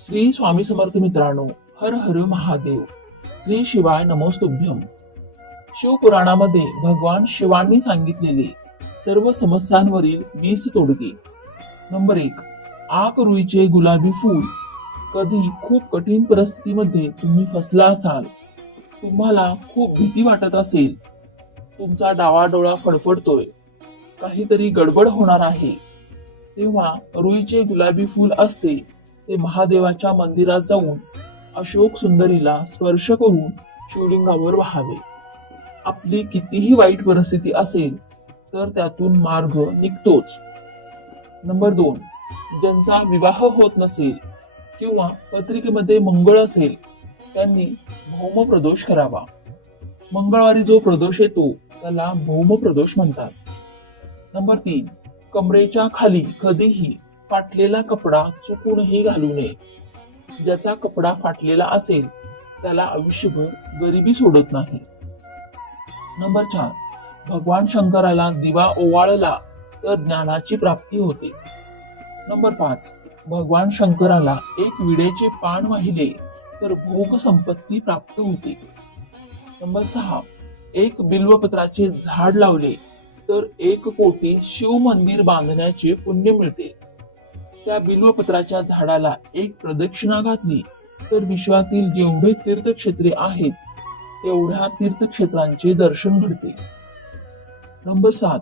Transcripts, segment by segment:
श्री स्वामी समर्थ मित्रांनो हर हर महादेव. श्री शिवाय नमोस्तुभ्यम. शिवपुराणामध्ये भगवान शिवांनी सांगितलेले सर्व समस्यांवरील वीस तोडगे. नंबर एक आक रुईचे गुलाबी फूल. कधी खूप कठीण परिस्थितीमध्ये तुम्ही फसला असाल. तुम्हाला खूप भीती वाटत असेल. तुमचा डावा डोळा फडफडतोय. काहीतरी गडबड होणार आहे. तेव्हा रुईचे गुलाबी फूल असते. ते महादेवाच्या मंदिरात जाऊन अशोक सुंदरीला स्पर्श करून शिवलिंगावर व्हावे. आपली कितीही वाईट परिस्थिती असेल तर त्यातून मार्ग निघतोच. नंबर दोन ज्यांचा विवाह होत नसेल किंवा पत्रिकेमध्ये मंगळ असेल त्यांनी भौम प्रदोष करावा. मंगळवारी जो प्रदोष येतो त्याला भौम प्रदोष म्हणतात. नंबर तीन कमरेच्या खाली कधीही फाटलेला कपडा चुकूनही घालू नये. ज्याचा कपडा फाटलेला असेल त्याला आयुष्यभर गरिबी सोडत नाही. नंबर चार. भगवान शंकराला दिवा ओवाळला तर ज्ञानाची प्राप्ती होते. नंबर पाच. भगवान शंकराला एक विड्याचे पान वाहिले तर भोग संपत्ती प्राप्त होते. नंबर सहा. एक बिल्वपत्राचे झाड लावले तर एक कोटी शिव मंदिर बांधण्याचे पुण्य मिळते. त्या बिल्वपत्राच्या झाडाला एक प्रदक्षिणा घातली तर विश्वातील जेवढे तीर्थक्षेत्रे आहेत तेवढ्या तीर्थक्षेत्रांचे दर्शन घडते. नंबर सात.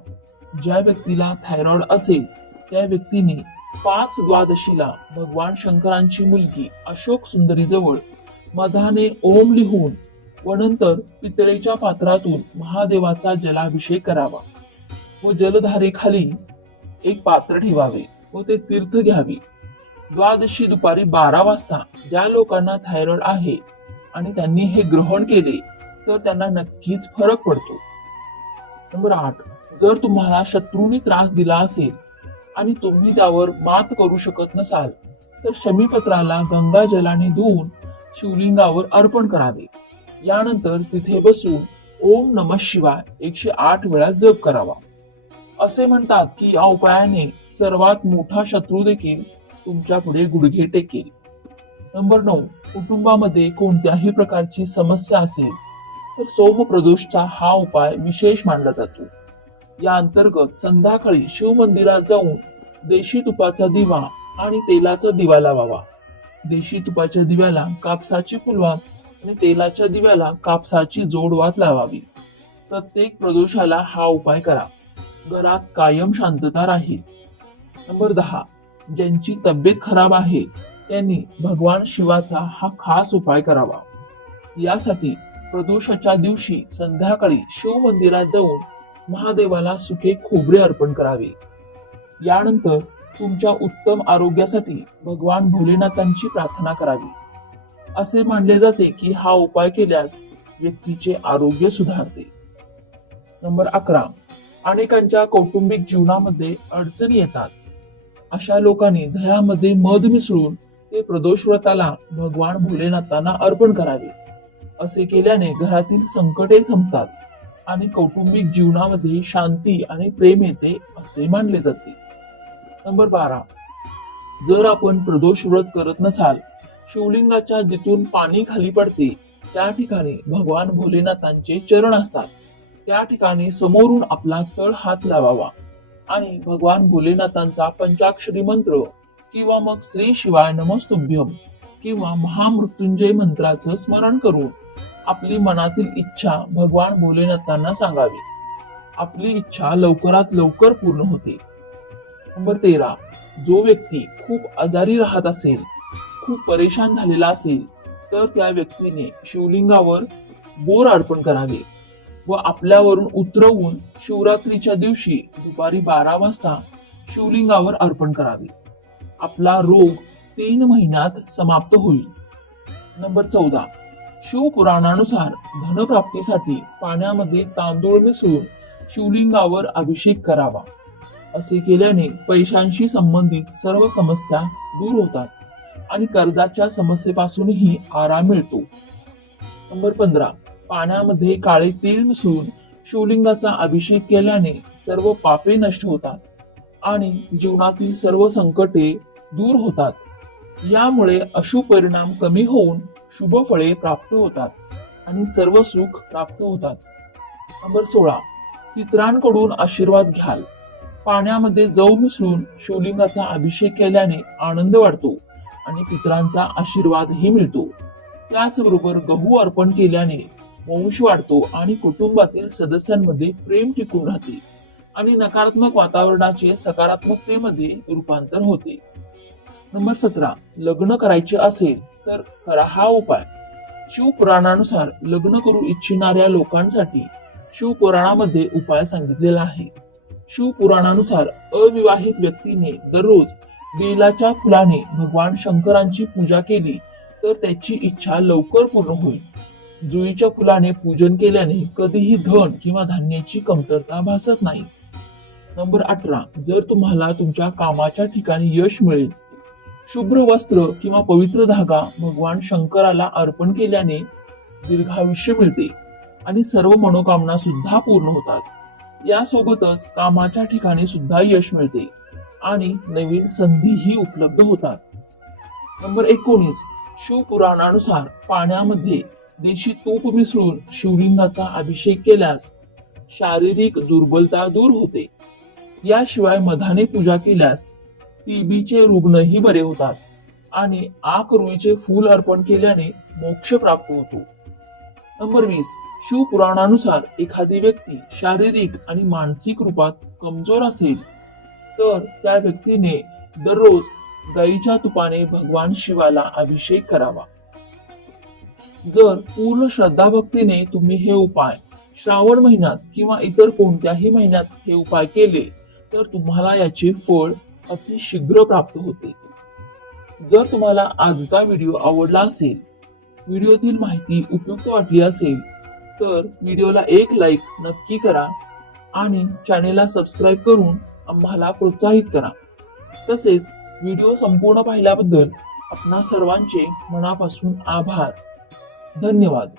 ज्या व्यक्तीला थायरॉइड असेल त्या व्यक्तीने पाच द्वादशीला भगवान शंकरांची मुलगी अशोक सुंदरी जवळ मधाने ओम लिहून व नंतर पितळेच्या पात्रातून महादेवाचा जलाभिषेक करावा व जलधारेखाली एक पात्र ठेवावे. व ते तीर्थ घ्यावे. द्वादशी दुपारी बारा वाजता ज्या लोकांना थायरॉइड आहे आणि त्यांनी हे ग्रहण केले तर त्यांना नक्कीच फरक पडतो. नंबर आठ जर तुम्हाला शत्रूंनी त्रास दिला असेल आणि तुम्ही त्यावर मात करू शकत नसाल तर शमीपत्राला गंगा जलाने धुवून शिवलिंगावर अर्पण करावे. यानंतर तिथे बसून ओम नम शिवाय एकशे आठ वेळा जप करावा. असे म्हणतात की या उपायाने सर्वात मोठा शत्रू देखील तुमच्यापुढे गुडघे टेकेल. नंबर नऊ कुटुंबामध्ये कोणत्याही प्रकारची समस्या असेल तर सोम प्रदोषचा हा उपाय विशेष मानला जातो. या अंतर्गत संध्याकाळी शिव मंदिरात जाऊन देशी तुपाचा दिवा आणि तेलाचा दिवा लावावा. देशी तुपाच्या दिव्याला कापसाची फुलवात आणि तेलाच्या दिव्याला कापसाची जोडवात लावावी. प्रत्येक प्रदोषाला हा उपाय करा. घरात कायम शांतता राहील. नंबर दहा ज्यांची तब्येत खराब आहे त्यांनी भगवान शिवाचा हा खास उपाय करावा. यासाठी प्रदोषाच्या दिवशी संध्याकाळी शिव मंदिरात जाऊन महादेवाला सुके खोबरे अर्पण करावे. यानंतर तुमच्या उत्तम आरोग्यासाठी भगवान भोलेनाथांची प्रार्थना करावी. असे मानले जाते की हा उपाय केल्यास व्यक्तीचे आरोग्य सुधारते. नंबर अकरा अनेकांच्या कौटुंबिक जीवनामध्ये अडचणी येतात. अशा लोकांनी दह्यामध्ये मध मिसळून ते प्रदोष व्रताला भगवान भोलेनाथांना अर्पण करावे. असे केल्याने घरातील संकटे संपतात आणि कौटुंबिक जीवनामध्ये शांती आणि प्रेम येते असे मानले जाते. नंबर बारा. जर आपण प्रदोष व्रत करत नसाल शिवलिंगाच्या जिथून पाणी खाली पडते त्या ठिकाणी भगवान भोलेनाथांचे चरण असतात. त्या ठिकाणी समोरून आपला तळ हात लावावा. आणि भगवान भोलेनाथांचा पंचाक्षरी मंत्र किंवा मग श्री शिवाय नमस्तुभ्यम किंवा महामृत्युंजय मंत्राचं स्मरण करून आपली मनातील इच्छा भगवान भोलेनाथांना सांगावी. आपली इच्छा लवकरात लवकर पूर्ण होते. नंबर तेरा. जो व्यक्ती खूप आजारी राहत असेल खूप परेशान झालेला असेल तर त्या व्यक्तीने शिवलिंगावर बोर अर्पण करावे. व आपल्यावरून उतरवून शिवरात्रीच्या दिवशी दुपारी बारा वाजता शिवलिंगावर अर्पण करावे. आपला रोग तीन महिन्यात समाप्त होईल. नंबर चौदा. शिवपुराणानुसार धनप्राप्तीसाठी पाण्यामध्ये तांदूळ मिसळून शिवलिंगावर अभिषेक करावा. असे केल्याने पैशांशी संबंधित सर्व समस्या दूर होतात आणि कर्जाच्या समस्येपासूनही आराम मिळतो. नंबर पंधरा. पाण्यामध्ये काळे तीळ मिसळून शिवलिंगाचा अभिषेक केल्याने सर्व पापे नष्ट होतात आणि जीवनातील सर्व संकटे दूर होतात. यामुळे अशुभ परिणाम कमी होऊन शुभ फळे प्राप्त होतात आणि सर्व सुख प्राप्त होतात. नंबर सोळा. पितरांकडून आशीर्वाद घ्याल. पाण्यामध्ये जव मिसळून शिवलिंगाचा अभिषेक केल्याने आनंद वाढतो आणि पितरांचा आशीर्वादही मिळतो. त्याचबरोबर गहू अर्पण केल्याने वंश वाढतो आणि कुटुंबातील सदस्यांमध्ये प्रेम टिकून राहते आणि नकारात्मक वातावरणाचे सकारात्मकतेमध्ये रूपांतर होते. नंबर सतरा लग्न करायचे असेल तर करा हा उपाय. शिवपुराणानुसार लग्न करू इच्छिणाऱ्या लोकांसाठी शिवपुराणामध्ये उपाय सांगितलेला आहे. शिवपुराणानुसार अविवाहित व्यक्तीने दररोज बेलाच्या फुलाने भगवान शंकरांची पूजा केली तर त्याची इच्छा लवकर पूर्ण होईल. जुईच्या फुलाने पूजन केल्याने कधीही धन किंवा धान्याची कमतरता भासत नाही. नंबर अठरा. जर तुम्हाला तुमच्या कामाच्या ठिकाणी यश मिळेल शुभ्र वस्त्र किंवा पवित्र धागा भगवान शंकराला अर्पण केल्याने दीर्घायुष्य मिळते आणि सर्व मनोकामना सुद्धा पूर्ण होतात. यासोबतच कामाच्या ठिकाणी सुद्धा यश मिळते आणि नवीन संधीही उपलब्ध होतात. नंबर एकोणीस. शिवपुराणानुसार पाण्यामध्ये देशी तूप मिसळून शिवलिंगाचा अभिषेक केल्यास शारीरिक दुर्बलता दूर होते. याशिवाय मधाने पूजा केल्यास टीबीचे रुग्णही बरे होतात आणि आक रुईचे फूल अर्पण केल्याने मोक्ष प्राप्त होतो. नंबर वीस. शिवपुराणानुसार एखादी व्यक्ती शारीरिक आणि मानसिक रूपात कमजोर असेल तर त्या व्यक्तीने दररोज गाईच्या तुपाने भगवान शिवाला अभिषेक करावा. जर पूर्ण श्रद्धा भक्तीने तुम्ही हे उपाय श्रावण महिन्यात किंवा इतर कोणत्याही महिन्यात हे उपाय केले तर तुम्हाला याचे फळ अति शीघ्र प्राप्त होते. जर तुम्हाला आजचा व्हिडिओ आवडला असेल व्हिडिओतील माहिती उपयुक्त वाटली असेल तर व्हिडिओला एक लाईक नक्की करा आणि चॅनेलला सबस्क्राईब करून आम्हाला प्रोत्साहित करा. तसेच व्हिडिओ संपूर्ण पाहिल्याबद्दल आपणा सर्वांचे मनापासून आभार. धन्यवाद.